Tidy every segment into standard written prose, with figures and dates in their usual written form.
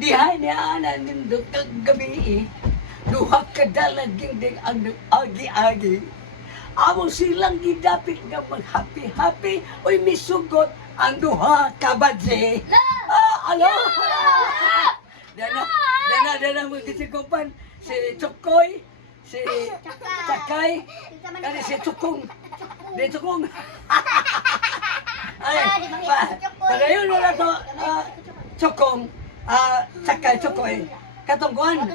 Dihay niya nindot kag gabi. Duha ka dalaging ding ang agi-agi. Amo silang gidapit nga mag-happy-happy. Uy, misugot ang duha ka badle. Ano? Dana mo kisikupan. Si Chukoy, si Chakay, kani si Chukong. Di Chukong. Ay, pagayon mo na to, Chukong, Chakay, Chukoy. Katungkuan.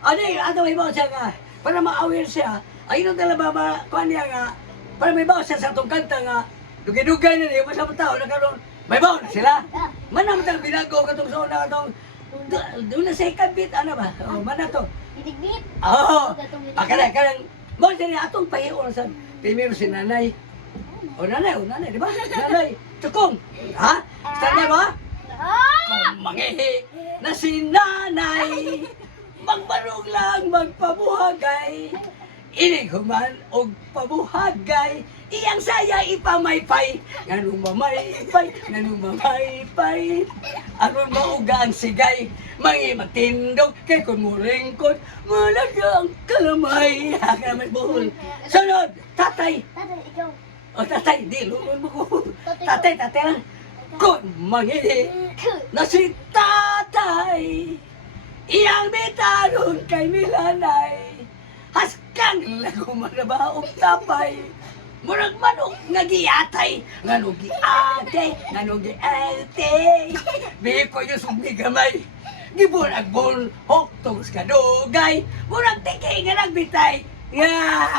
Ano may bawa siya nga, para ma-aware siya, ayun ang talaga kuhan niya nga, para may bawa siya sa itong kanta nga, dugay-dugay na niya, masama tao na karoon, may bawa na sila. Manang talaga binago katong sa una katong, doon na sa ikabit, ano ba? Mana to? Didigbit. Oo. Kanang, mo siya niya, atong pahiyon sa, primero si nanay. O nanay, di ba? Nanay, Chukong. Ha? Standby ba? Kung mangihi na si nanay, magbarog lang magpabuhagay. Inig human og pabuhagay, iyang saya ipamaypay. Nganong mamaypay, aron mauga ang sigay. Mangi magtindog, kay kung mulingkod, malaga ang kalamay. Kalamay buhol. Sunod, tatay. Tatay, ikaw. O tatay, di, lulun mo ko. Tatay lang. Kung mangihi na si tatay, iyang bitanon kay milanay. Haskang lagumanabaong tapay. Murag manok nga giyatay, nga no giatay, nga no giatay. Biko yung sumigamay. Gibunag-bun, hoktong kadugay. Murag tiki nga nagbitay. Yeah!